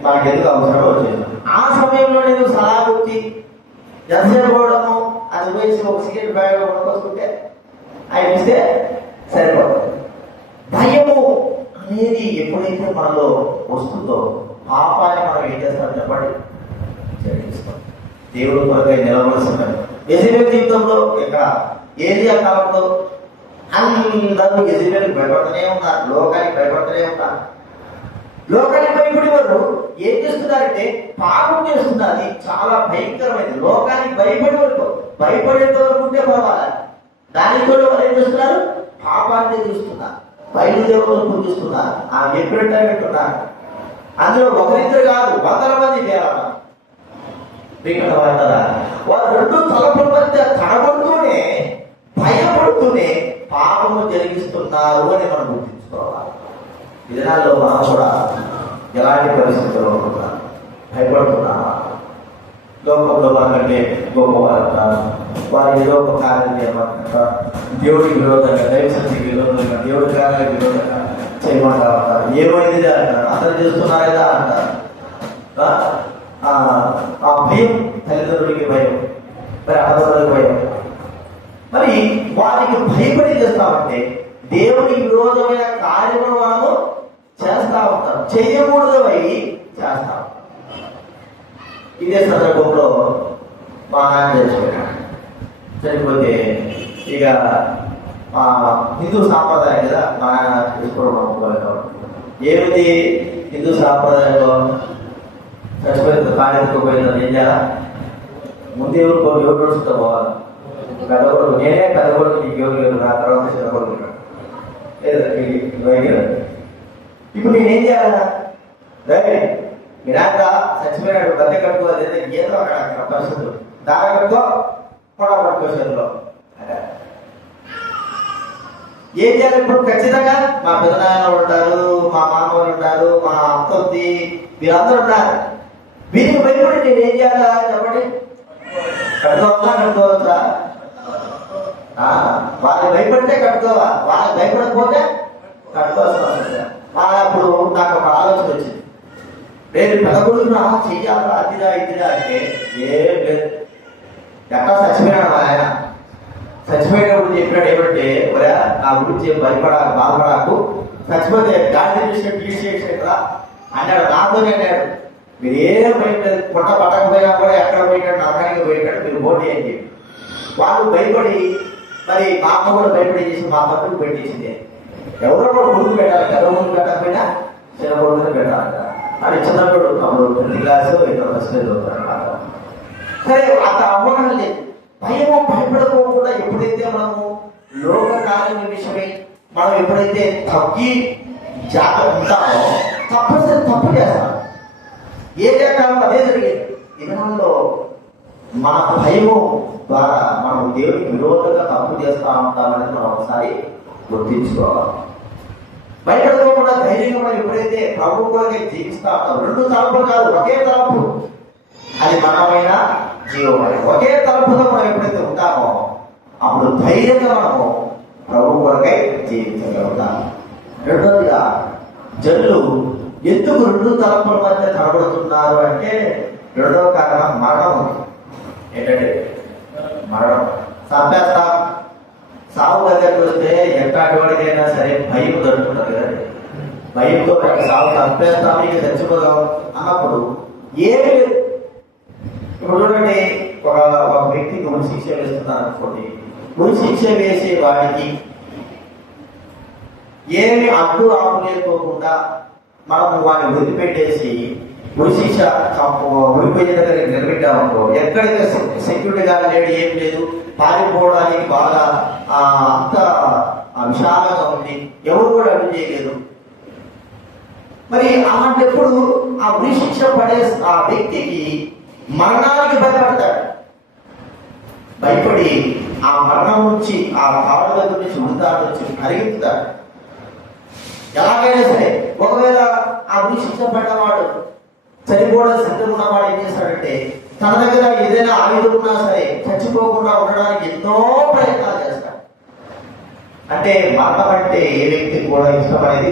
మనకు ఎందుకు అవసరం వచ్చింది. ఆ సమయంలో నేను సలహా వచ్చి ఎంతసేపు పోవడము, అది పోయేసి ఒక సిగరెట్ బ్యాగ్ కొనుక్కొస్తుంటే ఆయన ఇస్తే సరిపోతుంది. భయము అనేది ఎప్పుడైతే మనలో వస్తుందో పాపాన్ని మనం ఏం చేస్తామని చెప్పండి, దేవుడు కొరకై నిలవలసిందని. యెజబెల్ జీవితంలో ఇక్కడ ఏలియా కాలంలో అందరూ యెజబెల్కి భయపడుతూనే ఉన్నారు, లోకానికి భయపడుతూనే ఉన్నారు. లోకానికి భయపడేవారు ఏం చేస్తున్నారంటే పాపం చేస్తున్నారు. అది చాలా భయంకరమైనది. లోకానికి భయపడేంత వరకు ఉంటే పోవాలి. దానికి కూడా వాళ్ళు ఏం చేస్తున్నారు? పాపాన్ని చూస్తున్నారు, బయలుదేవులను పూజిస్తున్నారు, ఆ ఎప్పుడంటే పెట్టున్నారు. అందులో ఒకరిద్దరు కాదు, వందల మంది చేయాలి. వారు రెండు తలపుల మధ్య కనబడుతూనే భయపడుతూనే పాపము జరిగిస్తున్నారు అని మనం గుర్తించుకోవాలి. ఈ దినాల్లో మనం కూడా ఎలాంటి పరిస్థితుల్లో ఉంటున్నాం, భయపడుతున్నామా? లోకంలో మనకంటే గొప్పవారు వారి ఏదో ఒక కార్యం చేయమంటారా, దేవుడికి విరోధంగా, దైవశక్తికి విరోధంగా, దేవుడి కార్యాలకు విరోధంగా చేయమంటారు. ఏమైంది అంటారు, అందరూ చేస్తున్నారేదా అంటారు. ఆ భయం తల్లిదండ్రులకి భయం, మరి అన్నదమ్ములకి భయం. మరి వారికి భయపడి చేస్తామంటే దేవునికి విరోధమైన కార్యములు మనము చేస్తా ఉంటాం, చేయకూడదు అవి చేస్తాం. ఇదే సందర్భంలో మా నాన్న చనిపోతే ఇక హిందూ సాంప్రదాయం కదా మా నాన్న చేసుకోవడం. ఏమిటి హిందూ సాంప్రదాయంలో? చచ్చిపోయిన కార్యక్రమం ఏం చేయాలా? ముందు ఎవరు నడుచుకుంటూ పోవాలి. పెద్దగొడుకు నేనే పెద్దగొడుకు, నీకు ఎవరు లేరు, నా తర్వాత చిన్నగొడుకు లేదా. ఇప్పుడు నేనేం చేయాలా? మీరాక చచ్చిపోయినాడు, గద్దె కట్టుకోవాలి, ఏదో అక్కడ పరిస్థితులు దాకా కట్టుకో, పొడవ పట్టుకో చేతిలో. ఏం చేయాలి? ఇప్పుడు ఖచ్చితంగా మా పెద్దనాయన ఉంటారు, మా మామూలు ఉంటారు, మా అత్తొద్ది, వీరందరూ ఉన్నారు. వీరికి భయపడి నేనేం చేయాలా చెప్పండి? కట్టుకోవచ్చా? వాళ్ళకి భయపడితే కట్టుకోవా, వాళ్ళకి భయపడకపోతే కట్టుకోవాల్సిన. అప్పుడు నాకు ఒక ఆలోచన వచ్చింది, నేను పెద్దగొడుకున్నా చెయ్యాలా, అతిదా ఇదిదా అంటే ఏం లేదు. ఎక్కడ చచ్చిపోయినాడు ఆయన, చచ్చిపోయినప్పుడు చెప్పినాడు ఏమంటే, నా గురించి బాధపడాకు, చచ్చిపోతే గాడి తీసేసాడు కదా అన్నాడు. నాతోనే అన్నాడు, మీరు ఏం భయపడలేదు, పుట్ట పట్టకపోయినా కూడా ఎక్కడ పోయినాడు, నరకానికి పోయినాడు, మీరు పోటీ అని చెప్పి వాళ్ళు భయపడి, మరి మా అమ్మ కూడా భయపడి చేసి మా పక్కకు పెట్టేసింది. ఎవరో కూడా ముందు పెట్టాలి, పెద్ద ముందు పెట్టకపోయినా చిన్న కొడుకుని పెట్టాలి కదా. అది చిన్నప్పుడు అప్పుడు 10th క్లాస్ చదువుతారు. సరే అంత అవగాహన లేదు. భయపడకోకుండా ఎప్పుడైతే మనము లోక కార్యం విషయమై మనం ఎప్పుడైతే తగ్గి జాగ్రత్త ఉంటామో తప్పనిసరి తప్పు చేస్తాం. ఏ రకాలం అదే జరిగేది. దినాల్లో మన భయము ద్వారా మనం దేవుడికి విరోధంగా తప్పు చేస్తా ఉంటామని మనం ఒకసారి గుర్తించుకోవాలి. భయపడకోకుండా ధైర్యంగా మనం ఎప్పుడైతే ప్రభు కొరకే జీవిస్తా ఉంటాం, రెండు తలుపులు కాదు, ఒకే తలుపు, అది మనమైన జీవమైన ఒకే తలుపుగా మనం ఎప్పుడైతే ఉంటామో అప్పుడు ధైర్యంగా మనము ప్రభు కొరకై జీవించగలుగుతాం. రెండోదిగా జనులు ఎందుకు రెండు తలుపుల మధ్య కనబడుతున్నారు అంటే రెండవ కారణం మరణం. ఏంటంటే మరణం. చంపేస్తాం, సాగు దగ్గరికి వస్తే ఎట్లాంటి వాడికైనా సరే భయం దొరుకుతుంది కదండి. భయంతో సాగు చంపేస్తాం, ఇక చచ్చిపోదాం అన్నప్పుడు ఏమి లేదు. ఇప్పుడు చూడండి, ఒక వ్యక్తికి ఉరి శిక్ష వేస్తున్నారు అనుకోండి, ఉరి శిక్ష వేసే వాడికి ఏమి అడ్డు ఆపు లేకోకుండా మనం వాడిని వదిలిపెట్టేసి ఉరి శిక్ష ఉరిపోయే దగ్గర నిలబెట్టామనుకో, ఎక్కడైతే సెక్యూరిటీ గార్డ్ లేడు, ఏం లేదు, పారిపోవడానికి బాగా అంత విశాలంగా ఉంది, ఎవరు కూడా అడ్డు చేయలేదు. మరి అలాంటప్పుడు ఆ ఉరిశిక్ష పడే ఆ వ్యక్తికి మరణానికి భయపడతాడు. భయపడి ఆ మరణం నుంచి, ఆ తాడు దగ్గర నుంచి, ఉడతాడు నుంచి పరిగెత్తుతాడు. ఎలాగైనా సరే ఒకవేళ ఆ ఉరిశిక్ష పడ్డవాడు చనిపోవడం సిద్ధం ఉన్నవాడు ఏం చేస్తాడంటే తన దగ్గర ఏదైనా ఆయుధం ఉన్నా సరే చచ్చిపోకుండా ఉండడానికి ఎన్నో ప్రయత్నాలు చేస్తాడు. అంటే మరణం అంటే ఏ వ్యక్తికి కూడా ఇష్టమనేది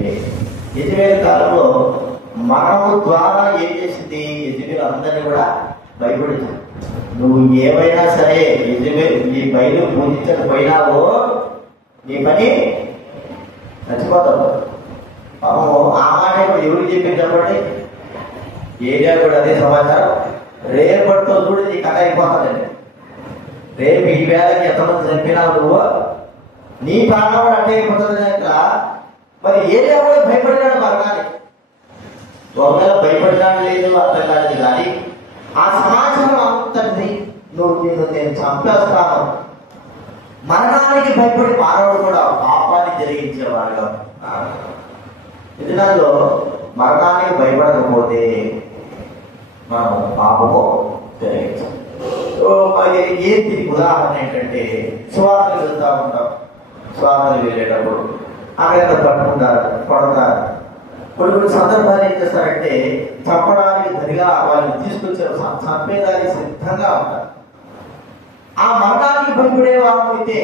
లేదు. యెజబెలు కాలంలో మరణము ద్వారా ఏం చేసింది? యెజబెలు అందరినీ కూడా భయపడింది. నువ్వు ఏమైనా సరే యెజబెలు నీ బయలు పూజించకపోయినావో నీ పని చచ్చిపోతావు. పాపము ఆ మాట ఎవరికి చెప్పింది చెప్పండి? ఏరియా కూడా అదే సమాచారం. రేపటితో చూడు నీ కథ అయిపోతుందండి. రేపు ఈ వేళకి ఎంతమంది చనిపోయినావు నువ్వు, నీ ప్రాణం కూడా అంటే అయిపోతుంది. మరి ఏరియా కూడా భయపడినాడు మరణానికి. ఒకవేళ భయపడినాడు లేదు అర్థం కాలేదు, కానీ ఆ సమాచారం అంతటి నేను చంపేస్తాను. మరణానికి భయపడి మానవుడు కూడా పాపాన్ని జరిగించేవాడుగా. ఈ దినాల్లో మరణానికి భయపడకపోతే మనం పాపము జరిగించాం. ఏం దీనికి ఉదాహరణ ఏంటంటే, సువార్తలు వెళ్తా ఉంటాం. సువార్తలు వెళ్ళేటప్పుడు అక్కడ పట్టుకుంటారు, కొడతారు. కొన్ని సందర్భాలు ఏం చేస్తారంటే చంపడానికి సరిగా వాళ్ళు తీసుకొచ్చారు, చంపేదానికి సిద్ధంగా ఉంటారు. ఆ మరణానికి భయపడే వాళ్ళైతే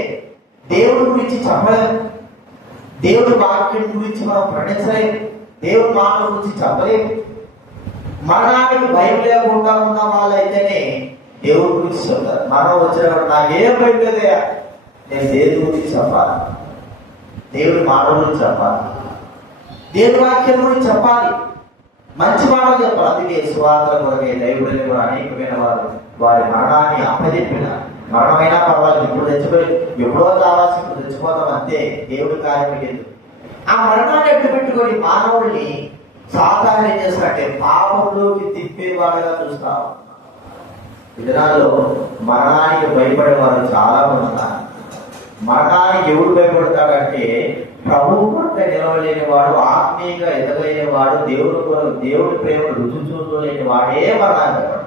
దేవుడి గురించి చెప్పలేము, దేవుడి వాక్యం గురించి మనం ప్రకటించలేము, దేవుడి మాటల గురించి చెప్పలేము. మరణానికి భయం లేకుండా ఉన్న వాళ్ళైతేనే దేవుడి గురించి చెప్తారు. మరణం వచ్చినప్పుడు నాకేం భయం లేదయా, నేను దేవుడి గురించి చెప్పాలి, దేవుడి మాటల గురించి చెప్పాలి, దేవుడి వాక్యం గురించి చెప్పాలి, మంచి మాటలు చెప్పాలి. అందుకే సువార్తల కొరకే దైవులని కూడా అనేకమైన వారు వారి మరణాన్ని అప్పచెప్పిన, మరణమైనా పర్వాలేదు ఇప్పుడు తెచ్చిపోయి ఎప్పుడో కావాల్సి ఇప్పుడు తెచ్చిపోతాం అంతే, దేవుడి కార్యం లేదు. ఆ మరణాన్ని ఎట్టు పెట్టుకొని మానవుడిని సాతాను ఏం చేస్తారంటే పాపంలోకి తిప్పేవాడుగా చూస్తా. ఈ దినాల్లో మరణానికి భయపడే వారు చాలా మంది ఉన్నారు. మరణానికి ఎవరు భయపడతాడంటే ప్రభువు పట్ల నిలవలేని వాడు, ఆత్మీయంగా ఎదగలేని వాడు, దేవుడి ప్రేమను రుచి చూడలేని వాడే మరణాన్ని భయపడతాడు.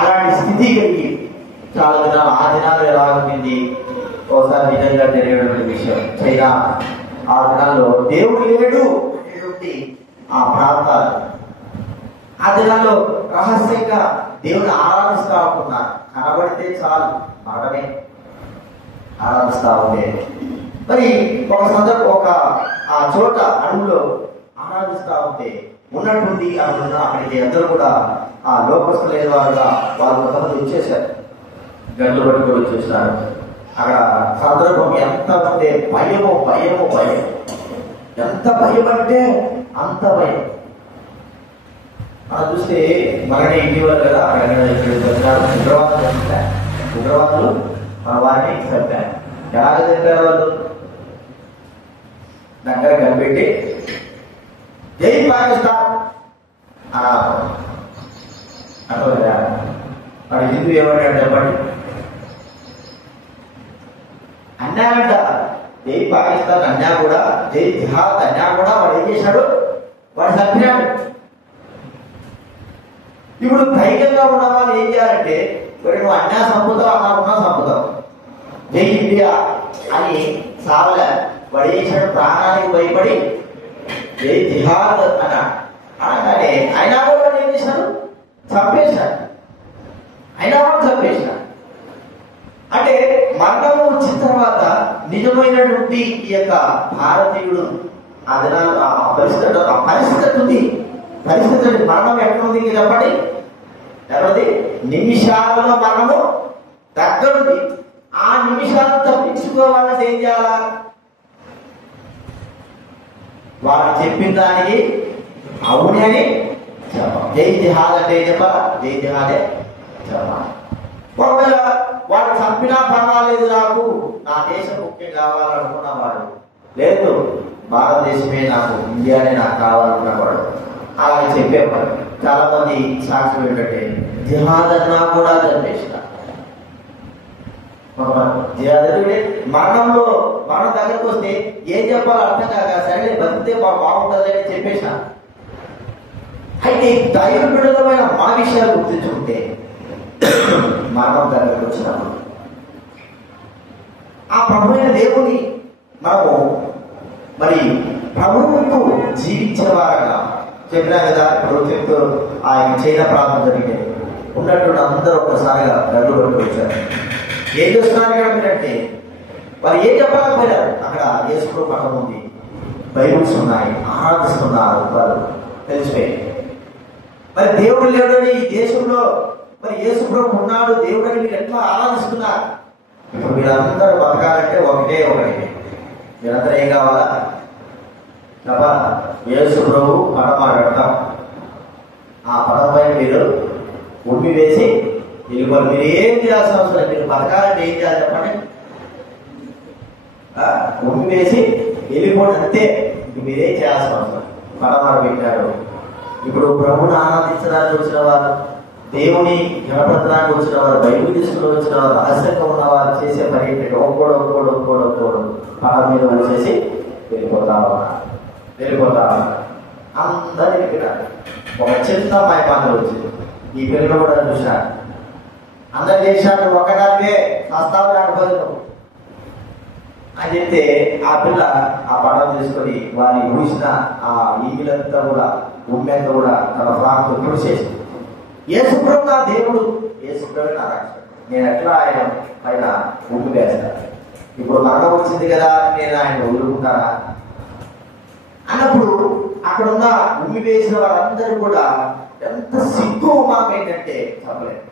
అలాంటి స్థితి కలిగి చాలా దినాలు, ఆ దినాలు ఎలా ఉంటుంది ఒకసారి నిజంగా జరిగినటువంటి విషయం. చైనా ఆ దినాల్లో దేవుడు లేడు అనేటువంటి ఆ ప్రాంతాలు, ఆ దినాల్లో రహస్యంగా దేవుని ఆరాధిస్తా ఉంటున్నారు. కనబడితే చాలు మాటనే ఆరాధిస్తా ఉంటే, మరి ఒక సందర్భం ఆ చోట అడవులో ఆరాధిస్తా ఉంటే ఉన్నటువంటి అక్కడికి అందరూ కూడా ఆ లోకస్తులైన వారుగా వాళ్ళు కొంతమంది వచ్చేసారు, గంటలు పట్టుకొని వచ్చేసారు. అక్కడ సందర్భం ఎంత అంటే భయము భయము భయం, ఎంత భయం అంటే అంత భయం. మనం చూస్తే మననే ఇటీవల కదా ఉగ్రవాదులు మన వారిని చంపారు. ఎలాగ చంపారు? వాళ్ళు దగ్గర కనిపెట్టి జై పాకిస్తాన్ అట్లా వాడు హిందూ ఏమంటాడు చెప్పండి? అన్నాడంట జై పాకిస్తాన్ అన్నా కూడా, జై జిహాద్ అన్నా కూడా వాడు ఏం చేశాడు? వాడు చంపినాడు. ఇప్పుడు ధైర్యంగా ఉన్న వాళ్ళు ఏం చేయాలంటే, మరి నువ్వు అన్నా చంపుతావు, అన్నా చంపుతావు, జై ఇండియా అని సావలే. వాడు ఏం చేశాడు? ప్రాణానికి భయపడి జై జిహాద్ అనగానే అయినా కూడా ఏం చేశాడు? చంపేశాడు. అయినా కూడా చంపేశాడు. అంటే మరణము వచ్చిన తర్వాత నిజమైనటువంటి ఈ యొక్క భారతీయుడు ఆ దినాలు ఆ పరిస్థితి ఉంది. పరిస్థితి మరణం ఎక్కడుంది చెప్పండి? ఎక్కడుంది? నిమిషాలలో మరణము దగ్గరుంది. ఆ నిమిషాలు తప్పించుకోవాలంటే ఏం చేయాలా? వారు చెప్పిన దానికి అవునే అని చెప్పాలి. జై జిహాద్ అంటే చెప్పాలా? జై జిహాదే చెప్పాలి. ఒకవేళ వాడు చంపినా పర్వాలేదు, నాకు నా దేశం ముఖ్యం కావాలనుకున్నవాడు, లేదు భారతదేశమే నాకు, ఇండియానే నాకు కావాలనుకున్నవాడు అలా చెప్పేవాడు. చాలా మంది సాక్షులు ఏంటంటే జిహాద్ అన్నా కూడా చంపేసిన అదే మరణంలో మరణం దగ్గరకు వస్తే ఏం చెప్పాలో అర్థం కాక సరే బతికితే బాగుంటుందని చెప్పేసిన. అయితే దైవ బిడ్డలమైన మా విషయాలు గుర్తించుకుంటే మరణం దగ్గరకు వచ్చినప్పుడు ఆ ప్రభువైన దేవుని మనము మరి ప్రభువుకు జీవించేవారుగా చెప్పినా కదా. ఇప్పుడు చెప్తూ ఆయన చైనా ప్రాంతం జరిగితే ఉన్నటువంటి అందరూ ఒక్కసారిగా గడ్డు పట్టు వచ్చారు. ఏం చేస్తున్నారు అంటే వారు ఏం చెప్పలేకపోయారు. అక్కడ యేసు పటం ఉంది, బైబుల్స్ ఉన్నాయి, ఆరాధిస్తున్నారు, వారు తెలిసిపోయింది. మరి దేవుడు లేడని ఈ దేశంలో మరి యేసు ప్రభు ఉన్నాడు దేవుడని మీరు ఎట్లా ఆరాధిస్తున్నారు? ఇప్పుడు మీరందరూ బతకాలంటే ఒకటే మీరందరూ ఏం కావాలా? యేసు ప్రభు పటం పెడతాం, ఆ పటం పైన మీరు ఉమ్మి వేసి వెళ్ళిపోయి మీరు ఏం చేయాల్సిన అవసరం. మీరు బతకాలంటే ఏం చేయాలి చెప్పండి? ఉమ్మి వేసి వెళ్ళిపోండి అంతే. మీరేం చేయాల్సిన అవసరం. పటం పెట్టారు. ఇప్పుడు ప్రభుని ఆరాధించడానికి వచ్చిన వారు, దేవుని గణపత్రానికి వచ్చిన వారు, బైబిల్ తీసుకుని వచ్చిన వారు, రహస్యంగా ఉన్న వారు చేసే పని ఏంటంటే ఒక్కోడు పటం మీద వచ్చేసి వెళ్ళిపోతా అందరూ వెళ్ళిపోయినారు. ఒక చిన్న అమ్మాయి పాటలు వచ్చింది. ఈ పిల్లలు కూడా చూసినారు. అందరు చేసినారు, ఒక్కదానికే వస్తావు రాకపోతే అని చెప్తే ఆ పిల్ల ఆ పటం తీసుకొని వారి ఊసిన ఆ ఈగిలంతా కూడా ఉమ్మెంతా కూడా తన ప్రాంతం తుడిచేసి యేసుప్రభు నా దేవుడు, యేసుప్రభు నా రక్షకుడు, నేను ఎట్లా ఆయన పైన ఉమ్మి వేస్తాను. ఇప్పుడు మరణం వచ్చింది కదా నేను ఆయన వదులుకుంటానా అన్నప్పుడు అక్కడ ఉన్న ఉమ్మి వేసిన వారందరూ కూడా ఎంత సిగ్గు మాకు ఏంటంటే చెప్పలేదు.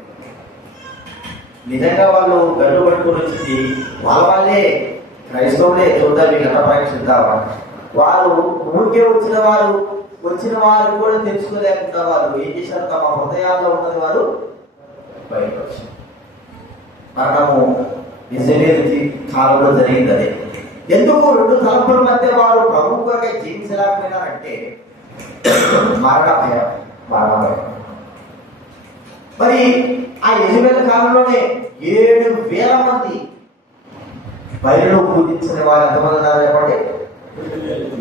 నిజంగా వాళ్ళు గడ్డు పట్టుకొని వచ్చింది వాళ్ళే క్రైస్తవులే. చూద్దాం వీళ్ళు ఎలా పరీక్షిద్దామా. వారు ఊరికే వచ్చిన వారు కూడా తెలుసుకోలేకుండా వారు ఏం చేశారు? తమ హృదయాల్లో ఉన్నది వారు బయటకు వచ్చారు. మరణము నిజమేది కాలంలో జరిగింది. అదే ఎందుకు రెండు తలంపుల మధ్య వారు ప్రభు కొరకై జీవించలేకపోయినారంటే మరణ భయం. మరి ఆ యజమాని కాలంలోనే 7,000 మంది బయలులో పూజించిన వారు ఎంతమంది ఉన్నారు చెప్పండి?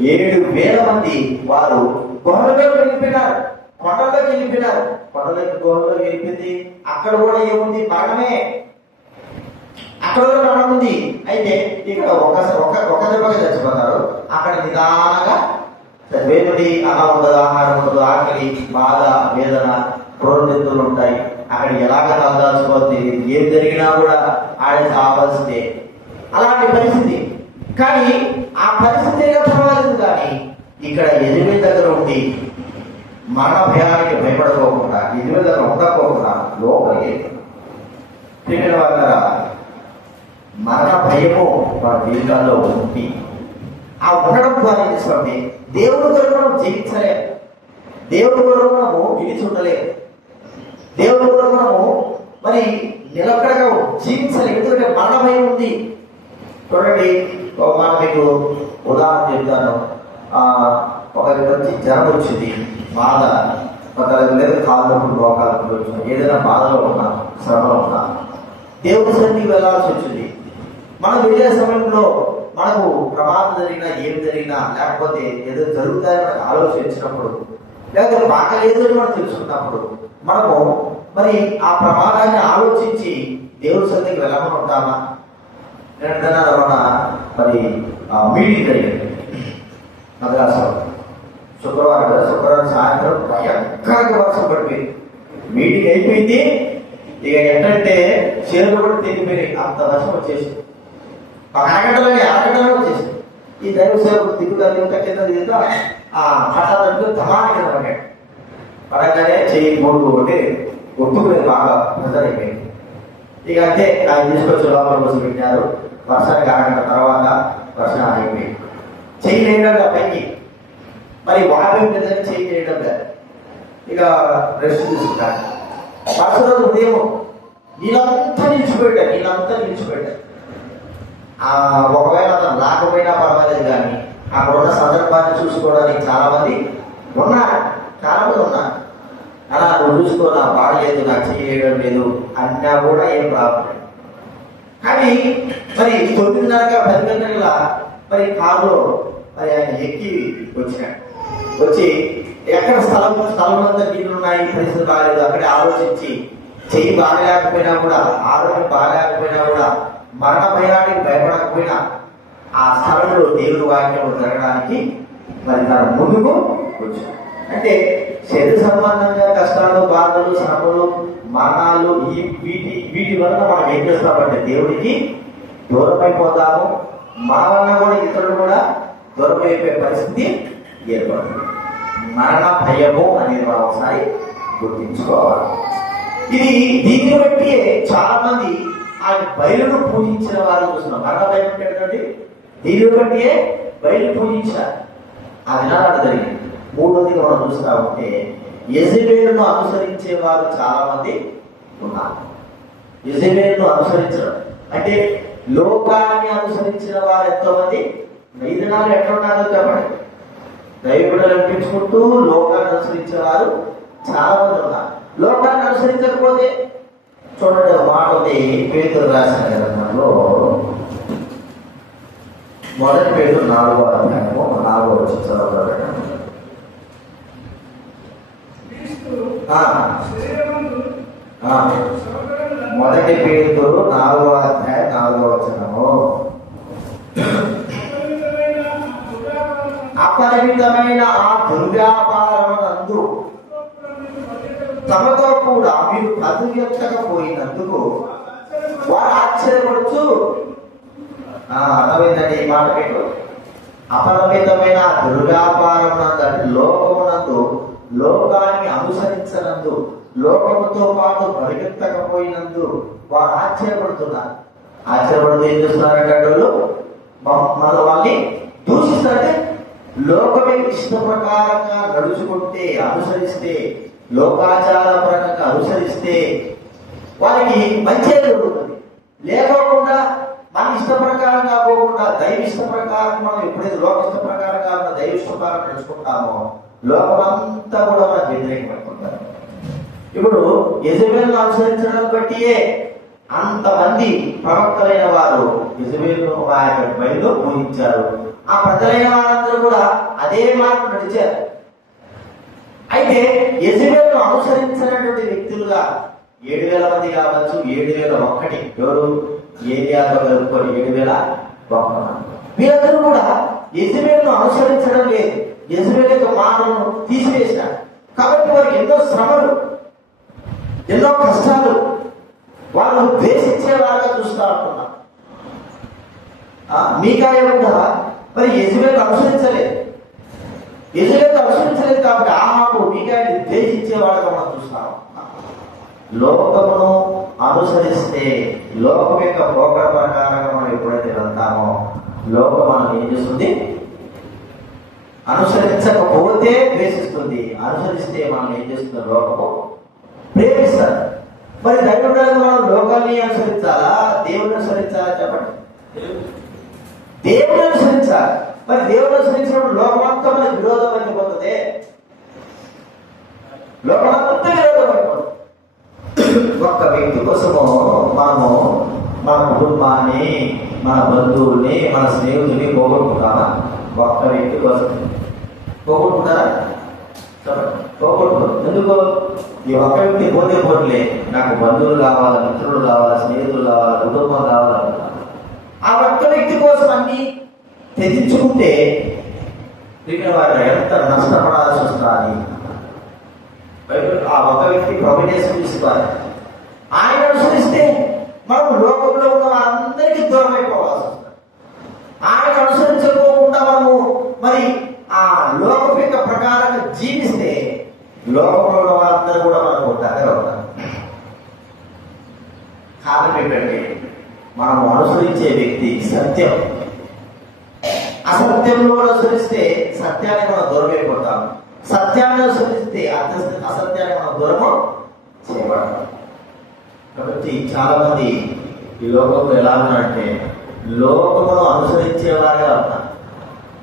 7,000 మంది వారు గుహలోకి వెళ్ళిపోయినారు, కొండలోకి వెళ్ళిపోయినారు. గుహలోకి వెళ్ళిపోయింది. అక్కడ కూడా ఏముంది? మరణమే. అక్కడ కూడా మరణం ఉంది. అయితే ఇక్కడ ఒక దెబ్బగా చచ్చిపోతారు. అక్కడ నిదానంగా వేరుడి అన్నం ఉండదు, ఆహారం ఉండదు, ఆకలి, బాధ, వేదన, క్రోధెత్తులు ఉంటాయి. అక్కడ ఎలాగ తలదాల్చుకోవద్దు, ఏం జరిగినా కూడా ఆడే కావాల్సిందే. అలాంటి పరిస్థితి. కానీ ఆ పరిస్థితిగా పర్వాలేదు. కానీ ఇక్కడ యజమాని దగ్గర ఉండి మరణ భయానికి భయపడుకోకుండా, యజమాని దగ్గర ఉండకోకుండా లోపలికి తిరిగిన వాళ్ళ మరణ భయము మన జీవితాల్లో ఉంది. ఆ ఉండడం ద్వారా తీసుకోండి దేవుడి కొరకు మనం జీవించలేము, దేవుడి కొరకు మనము విడిచి ఉండలేము, దేవుడి కొరకు మనము మరి నిలకడగా జీవించలేము. ఎందుకంటే మరణ భయం ఉంది. చూడండి, మాట మీకు ఉదాహరణ చెప్తాను. ఒక మంచి జ్వరం వచ్చింది, బాధ లేదు, కాళ్ళప్పుడు రోగాలకు వచ్చింది, ఏదైనా బాధలో ఉన్నా, శ్రమలో ఉన్నా దేవుడి సన్నిధికి వెళ్ళాల్సి వచ్చింది. మనం వెళ్ళే సమయంలో మనకు ప్రమాదం జరిగినా, ఏం జరిగినా, లేకపోతే ఏదో జరుగుతాయని మనకు ఆలోచించినప్పుడు, లేకపోతే బాగలేదు అని మనం తెలుసుకున్నప్పుడు మనము మరి ఆ ప్రమాదాన్ని ఆలోచించి దేవుడి సన్నిధికి వెళ్ళకుండా ఉంటామా? మన మరి మీటింగ్ జరిగింది మద్రాసులో శుక్రవారం సాయంత్రం భయంకరంగా వర్షం పడిపోయింది. మీటింగ్ అయిపోయింది. ఇక ఏంటంటే చేతులు కూడా తెగిపోయినాయి, అంత వర్షం వచ్చేసి అరగంటలో వచ్చేసి ఈ దైవ సేవకు దిగుతారు. ఇంకా కింద దిగుతా హఠాత్తు ధమాని కింద పడ్డాడు. పడగానే చెయ్యి మూడు ఒకటి ఒత్తుకునే బాగా పెద్దదైపోయింది. ఇక అంటే ఆయన తీసుకొచ్చి లోపల కోసం పెట్టారు. వర్షానికి అరగంట తర్వాత వర్షం అయిపోయింది. చెయ్యి లేకుండా పైకి మరి వాటర్ మీద చెయ్యి లేకుండా ఇక రెస్ట్ తీసుకుంటారు. మరుసటి ఉదయం నీళ్ళంతా నిలిచిపెట్టారు. ఒకవేళ అతను రాకపోయినా పర్వాలేదు, కానీ అక్కడ ఉన్న సందర్భాన్ని చూసుకోవడానికి చాలా మంది ఉన్నారు. అలా నువ్వు చూసుకో, నా బాగలేదు, నాకు చేయడం లేదు అన్నా కూడా ఏం రావట్లేదు. కానీ మరి 9:30 10 గంటల మరి కారులో మరి ఆయన ఎక్కి వచ్చినాడు. వచ్చి ఎక్కడ స్థలం అంతా నీళ్ళు ఉన్నాయి, పరిస్థితులు బాగాలేదు, అక్కడే ఆలోచించి చెయ్యి బాగలేకపోయినా కూడా, ఆరోగ్యం బాగలేకపోయినా కూడా, మరణ భయానికి భయపడకపోయినా ఆ స్థలంలో దేవుడి వాక్యం జరగడానికి మరి తన ముందుకు వచ్చాడు. అంటే శరీర సంబంధంగా కష్టాలు, బాధలు, శ్రమలు, మరణాలు వీటి వలన మనం ఏం చేస్తామంటే దేవుడికి దూరం అయిపోతాము. మన వల్ల కూడా ఇతరులు కూడా దూరం అయిపోయే పరిస్థితి ఏర్పడుతుంది. మరణ భయము అనేది మనం ఒకసారి గుర్తించుకోవాలి. దీన్ని బట్టి చాలా మంది ఆ బయలును పూజించిన వారు చూస్తున్నాం. మరణ భయం అంటే ఏంటంటే దీన్ని బట్టి బయలు పూజించారు. అది నాడు జరిగింది. మూడోదిగా మనం చూస్తా ఉంటే యెజబెలును అనుసరించే వారు చాలా మంది ఉన్నారు. యెజబెలును అనుసరించడం అంటే లోకాన్ని అనుసరించిన వారు ఎంతోమంది ఈ దినాలు ఎట్లా ఉన్నారో చెప్పండి. దైవబిడ్డలు అనిపించుకుంటూ లోకాన్ని అనుసరించే వారు చాలా మంది ఉన్నారు. లోకాన్ని అనుసరించకపోతే చూడండి, మాట ఉంది. పేతురు రాసిన గ్రంథంలో 1 పేతురు 4వ అధ్యాయము 4వ వచనం చదవగలరా? మొదటి పేతురు 4వ అధ్యాయం 4వ వచనము. అపరిమితమైన ఆ దుర్వ్యాపారమునందు తమతో కూడా మీరు ప్రతివ్యక్తకపోయినందుకు వారు ఆశ్చర్యపడుచు. అర్థమైందండి ఈ మాట మీకు? అపరిమితమైన దుర్వ్యాపారమునందు లోకమునందు లోకాన్ని అనుసరించనందు లోకముతో పాటు పరిగెత్తకపోయినందు వారు ఆశ్చర్యపడుతున్నారు. ఆశ్చర్యపడుతూ ఏం చేస్తున్నారంటే వాళ్ళు మన వాళ్ళని దూషిస్తారంటే లోకమే ఇష్ట ప్రకారంగా నడుచుకుంటే, అనుసరిస్తే, లోకాచార ప్రకారంగా అనుసరిస్తే వారికి మంచి జరుగుతుంది. లేకోకుండా మన ఇష్ట ప్రకారం కాకుండా దైవ ఇష్ట ప్రకారం మనం ఎప్పుడైతే లోక ఇష్ట ప్రకారం కాకుండా దైవ ఇష్ట ప్రకారం నడుచుకుంటామో లోకమంతా కూడా మనకు వ్యతిరేకమైపోతారు. ఇప్పుడు యెజబెలును అనుసరించడం బట్టియే అంతమంది ప్రవక్తలైన వారు యెజబెలును ఆ యొక్క బయలులో పూజించారు. ఆ ప్రజలైన వారందరూ కూడా అదే మార్పు నడిచారు. అయితే యెజబెలును అనుసరించినటువంటి వ్యక్తులుగా 7,000 మంది కావచ్చు, 7,001 ఎవరు ఏరియాలో కలుపుకొని 7,001 మంది. వీరందరూ కూడా యెజబెలును అనుసరించడం లేదు. యెజబెలు యొక్క మాటను తీసివేశారు. కాబట్టి వారికి ఎన్నో శ్రమలు, ఎన్నో కష్టాలు, వాళ్ళు ద్వేషించే వారుగా చూస్తూ ఉంటున్నారు. మీకాయ కూడా మరి యెజబెలు అనుసరించలేదు. యెజబెలు అనుసరించలేదు కాబట్టి ఆహాబు మీకాయని ద్వేషించేవాడుగా మనం చూస్తాం. లోకమును అనుసరిస్తే, లోకం యొక్క పోకడ ప్రకారంగా మనం ఎప్పుడైతే వెళ్తామో లోకం మనం ఏం చేస్తుంది? అనుసరించకపోతే ద్వేషిస్తుంది, అనుసరిస్తే మనం ఏం చేస్తుంది? లోకము ప్రేమిస్తారు. మరి దైవజనులు మనం లోకాన్ని అనుసరించాలా, దేవుని అనుసరించాలా? చెప్పండి. దేవుని అనుసరించాలి. మరి దేవుని అనుసరించినప్పుడు లోకమంతా మనకి విరోధం అయిపోతుంది. లోకమంతా విరోధం అయిపోతుంది. ఒక్క వ్యక్తి కోసము మనము మన కుటుంబాన్ని, మన బంధువుల్ని, మన స్నేహితుల్ని పోగొట్టుకుంటామా? ఒక్క వ్యక్తి కోసం పోగొట్టుకుంటారా? పోగొట్టుకుంటారు. ఎందుకు? ఈ ఒక్క వ్యక్తి పోతే పోట్లే, నాకు బంధువులు కావాలా, మిత్రులు కావాలా, స్నేహితులు కావాలా, కుటుంబం కావాలంటున్నారు. ఆ ఒక్క వ్యక్తి కోసం అన్ని త్యజించుకుంటే వారు ఎంత నష్టపడాల్సి వస్తుంది. ఆ ఒక వ్యక్తి ప్రొమినేషన్ తీసుకోవాలి. ఆయన అనుసరిస్తే మనం లోకంలో ఉన్న వారందరికీ దూరం అయిపోవాల్సి వస్తుంది. ఆయన అనుసరించకోకుండా మనము మరి ఆ లోకం యొక్క ప్రకారంగా జీవిస్తే లోకంలో ఉన్న వారందరూ కూడా మనకు దగ్గర ఉంటారు. కారణం ఏంటంటే మనం అనుసరించే వ్యక్తి సత్యం. అసత్యంలో అనుసరిస్తే సత్యాన్ని మనం దూరం అయిపోతాం. సత్యాన్ని అనుసరిస్తే అసత్యాన్ని మనం దూరము చేయబడతాం. కాబట్టి చాలా మంది ఈ లోకంలో ఎలా ఉన్నారంటే లోకమును అనుసరించేవారుగా ఉన్నారు.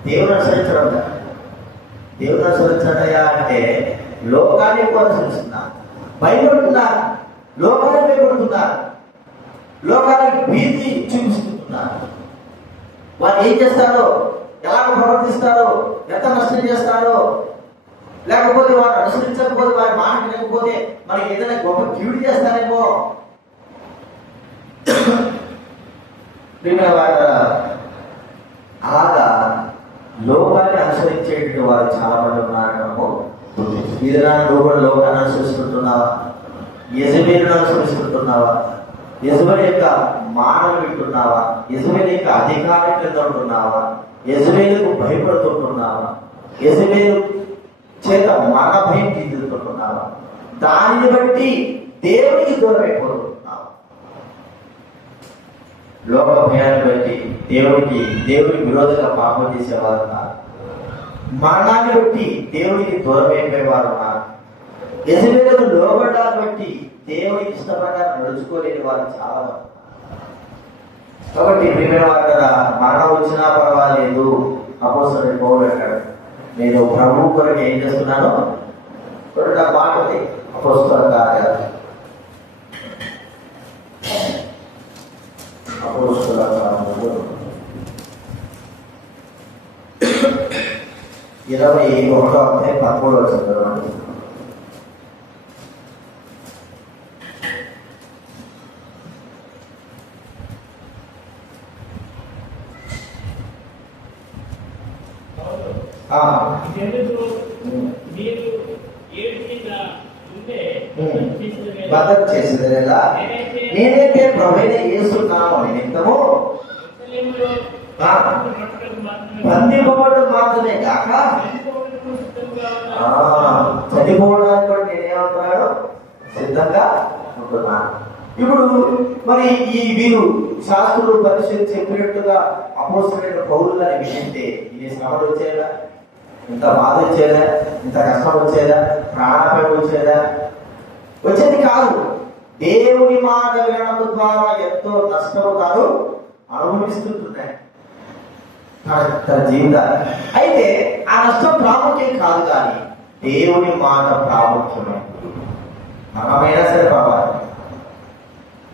దేవుని అనుసరించడం కదా. దేవుని అనుసరించడయా అంటే లోకాన్ని ఎక్కువ అనుసరిస్తున్నారు, భయపడుతున్నారు, లోకాన్ని భయపడుతున్నారు. లోకానికి భీతి చూపిస్తుంటున్నారు. వారు ఏం చేస్తారో, ఎలా ప్రవర్తిస్తారో, ఎంత నష్టం చేస్తారో, లేకపోతే వారు అనుసరించకపోతే, వారి మాట వినకపోతే మనకి ఏదైనా గొప్ప కీడు చేస్తారేమో. అలాగా లోకాన్ని అనుసరించేటువంటి వారు చాలా మంది ఉన్నారనము. నువ్వు కూడా లోకాన్ని అనుసరిస్తుంటున్నావా? యెజబెలును అనుసరిస్తుంటున్నావా? యెజబెలు యొక్క మాటలు వింటున్నావా? యెజబెలు యొక్క అధికారం కింద ఉంటున్నావా? యెజబెలుకు భయపడుతుంటున్నావా? యెజబెలు చేత మన భయం చెందుతుంటున్నావా? దానిని బట్టి దేవునికి దూరం అయిపోతున్నావా? లోక భయాన్ని బట్టి దేవుడికి విరోధంగా పాపం చేసేవారు ఉన్నారు. మరణాన్ని బట్టి దేవుడికి దూరం అయిపోయేవారు ఉన్నారు. యెజబెలుకు లోబడాన్ని బట్టి దేవుడికి ఇష్టప్రకారం నడుచుకోలేని వారు చాలా మంది. కాబట్టి ప్రియమైన వారు కదా, మరణం వచ్చినా పర్వాలేదు. అపోస్తలుడైన పౌలు అంటాడు, నేను ప్రభు కొరకు ఏం చేస్తున్నాను? మాట అపోస్తల కార్యాలు 21వ అధ్యాయం 13వ వచనం. బదం చేసేదేలా నేనైతే ప్రభువైన యేసు నామమున నిమిత్తము బంధింపబడడం మాత్రమే కాక చనిపోవడానికి కూడా నేనేమంటున్నాడు? సిద్ధంగా ఉంటున్నాను. ఇప్పుడు మరి ఈ వీరు శాస్త్రులు పరిశీలి చెప్పినట్టుగా అపోస్తలుడైన పౌలు గారి వింటే ఇది శ్రమలు వచ్చేదా? ఇంత బాధ వచ్చేదా? ఇంత కష్టం వచ్చేదా? ప్రాణాపాయం వచ్చేదా? వచ్చేది కాదు. దేవుని మాట వినడం ద్వారా ఎంతో నష్టం తాను అనుభవిస్తుంటున్నాయి తన జీవితాన్ని. అయితే ఆ నష్టం ప్రాముఖ్యం కాదు, కానీ దేవుని మాట ప్రాముఖ్యమే. మనమైనా సరే బాబా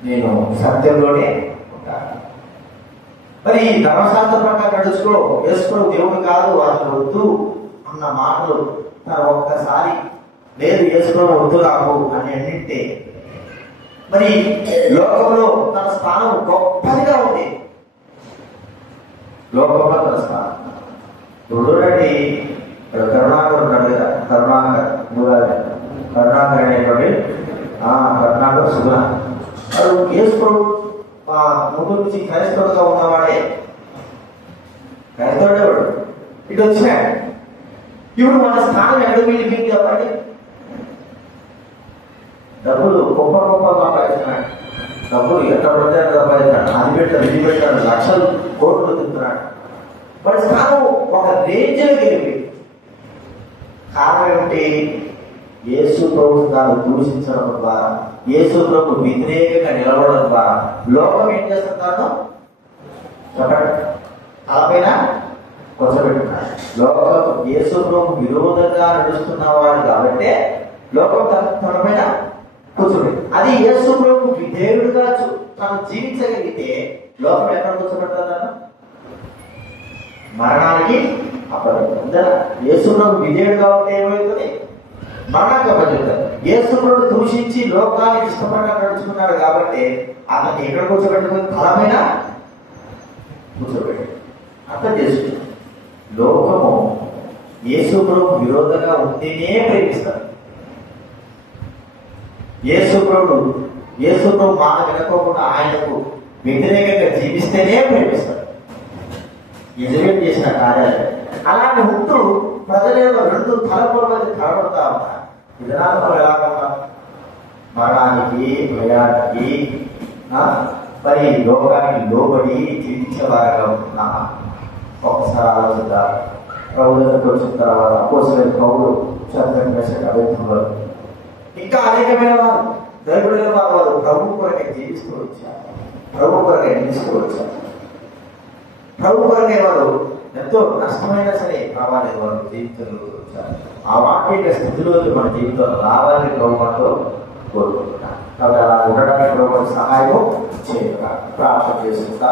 నేను సత్యంలోనే ఉంటాను. మరి ధర్మశాస్త్ర ప్రకారం నడుచుకో, వేసుకో, దేవుడు కాదు అసలు వద్దు అన్న మాటలు తను ఒక్కసారి లేదు వేసుకో వద్దు నాకు అని అన్నింటే మరి లోకంలో తన స్థానం గొప్పదిగా ఉంది. లోకంలో తన స్థానం చూడండి. కరుణాకర్ ఉన్నాడు కదా, కరుణాకర్ అనేటువంటి కరుణాకర్ సుధా వాడు యేసుప్రభు ముందు నుంచి క్రైస్తవుడుగా ఉన్నవాడే, క్రైస్తవుడే వాడు. ఇటు వచ్చినాడు. ఇప్పుడు మన స్థానం ఎక్కడ వెళ్ళిపోయింది చెప్పండి? డబ్బులు గొప్ప సంపాదిస్తున్నాడు, డబ్బులు ఎక్కడ పడితే సంపాదిస్తున్నాడు, అది పెట్టాడు, ఇది పెట్టాడు, లక్షలు కోట్లు తింటున్నాడు. వాడి స్థానం ఒక రేంజ్లో వెళ్ళిపోయింది. కారణం ఏమిటి? యేసు ప్రభు తాను దూషించడం ద్వారా, యేసు ప్రభు వ్యతిరేకంగా నిలబడడం ద్వారా లోకం ఏం చేస్తున్నాడు చెప్పండి? తలపైన కూర్చోబెట్టున్నాడు. లోకం యేసు ప్రభు విరోధంగా నడుస్తున్నవాడు కాబట్టి లోకం తలపైన కూర్చోబెట్టి, అది యేసు ప్రభు విధేయుడుగా తను జీవించగలిగితే లోకం ఎక్కడ కూర్చోబెడతాడు? మరణానికి అప్పచెప్తారు. యేసు ప్రభు విధేయుడుగా ఉంటే ఏమవుతుంది? మరణానికి అప్పచెప్తారు. యేసు ప్రభు దూషించి లోకానికి ఇష్టపడగా నడుచుకున్నాడు కాబట్టి అతన్ని ఎక్కడ కూర్చోబెట్టుకుని తలపైన కూర్చోబెట్టాడు. అర్థం చేసుకుంది. లోకము యేసు ప్రభు విరోధంగా ఉంటేనే ప్రేమిస్తారు. యేసు ప్రభు మాట వినకోకుండా ఆయనకు వ్యతిరేకంగా జీవిస్తేనే ప్రేమిస్తారు. యెజబెలు చేసిన కార్యాలు అలాంటి ఉంటూ ప్రజలేదో రెండు తలపుల మధ్య కనబడతా ఉన్నారు. విధానం ఎలా ఉన్నారు? మరణానికి, భయానికి, మరి లోకానికి లోబడి జీవించేవారుగా ఉంటున్నా. ఒకసారి ఆలోచిద్దాం. ప్రభు దగ్గరకు వచ్చిన తర్వాత అపోస్తలుడైన పౌలు అభ్యర్థులు ఇంకా అనేకమైన వారు దైవులైన వారు ప్రభు కొరకే జీవిస్తూ వచ్చారు. ప్రభు కొరకే నిలుచుకోవచ్చారు. ప్రభు కొరకే వారు ఎంతో నష్టమైనా సరే కావాలి వారు జీవితంలో వచ్చారు. ఆ వాక్య స్థితిలో మన జీవితంలో రావాలని ప్రభు మనతో కోరుకుంటున్నాను. కాబట్టి అలా ఉండడానికి ప్రభు సహాయం చేయగా ప్రార్థన చేసుకుంటా